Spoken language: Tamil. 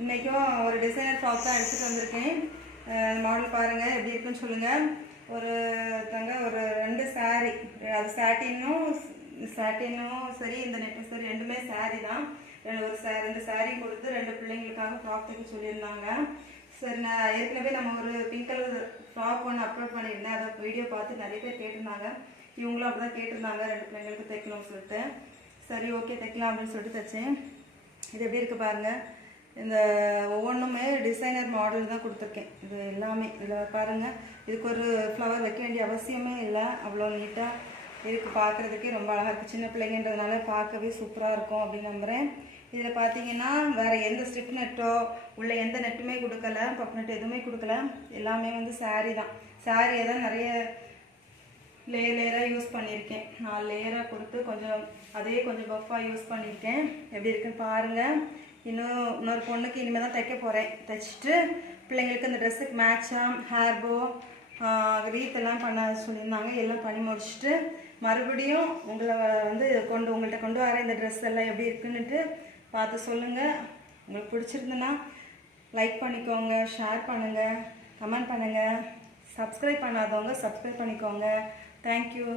இன்றைக்கும் ஒரு டிசைனர் ஃப்ராக் தான் எடுத்துகிட்டு வந்திருக்கேன். மாடல் பாருங்கள் எப்படி இருக்குன்னு சொல்லுங்கள். ஒரு 2 சாரீ, அது சாட்டினும் சரி இந்த நெட்டும் சரி ரெண்டுமே சாரீ தான். 2 சாரீ கொடுத்து 2 பிள்ளைங்களுக்காக ஃப்ராக் தைக்க சொல்லியிருந்தாங்க. சரி, நான் ஏற்கனவே நம்ம ஒரு பிங்க் கலர் ஃப்ராக் ஒன்று அப்லோட் பண்ணியிருந்தேன். அதை வீடியோ பார்த்து நிறைய பேர் கேட்டிருந்தாங்க. இவங்களும் அப்படி தான் கேட்டிருந்தாங்க, 2 பிள்ளைங்களுக்கு தைக்கணும்னு சொல்லிட்டு. சரி ஓகே தைக்கலாம் அப்படின்னு சொல்லிட்டு தைச்சேன். இது எப்படி இருக்குது பாருங்கள். இந்த ஒவ்வொன்றுமே டிசைனர் மாடல் தான் கொடுத்துருக்கேன். இது எல்லாமே இதில் பாருங்கள். இதுக்கு ஒரு ஃப்ளவர் வைக்க வேண்டிய அவசியமே இல்லை, அவ்வளோ நீட்டாக இருக்குது. பார்க்குறதுக்கே ரொம்ப அழகாக இருக்குது. சின்ன பிள்ளைங்கன்றதுனால பார்க்கவே சூப்பராக இருக்கும் அப்படின்னு நம்புகிறேன். இதில் பார்த்தீங்கன்னா வேறு எந்த ஸ்ட்ரிப் நெட்டோ உள்ள எந்த நெட்டுமே கொடுக்கல, பப் நெட் எதுவுமே கொடுக்கல. எல்லாமே வந்து சாரீ தான். சாரியை தான் நிறைய லேயராக யூஸ் பண்ணியிருக்கேன். 4 லேயராக கொடுத்து கொஞ்சம் பஃப்பாக யூஸ் பண்ணியிருக்கேன். எப்படி இருக்குன்னு பாருங்கள். இன்னொரு பொண்ணுக்கு இனிமேல் தான் தைக்க போகிறேன். தைச்சிட்டு பிள்ளைங்களுக்கு இந்த ட்ரெஸ்ஸுக்கு மேட்சாக ஹேர்போ ரீத் எல்லாம் பண்ண சொல்லியிருந்தாங்க. எல்லாம் பண்ணி முடிச்சுட்டு மறுபடியும் உங்கள்கிட்ட கொண்டு வரேன். இந்த ட்ரெஸ் எல்லாம் எப்படி இருக்குன்னுட்டு பார்த்து சொல்லுங்கள். உங்களுக்கு பிடிச்சிருந்துன்னா லைக் பண்ணிக்கோங்க, ஷேர் பண்ணுங்கள், கமெண்ட் பண்ணுங்கள். சப்ஸ்கிரைப் பண்ணாதவங்க சப்ஸ்கிரைப் பண்ணிக்கோங்க. தேங்க்யூ.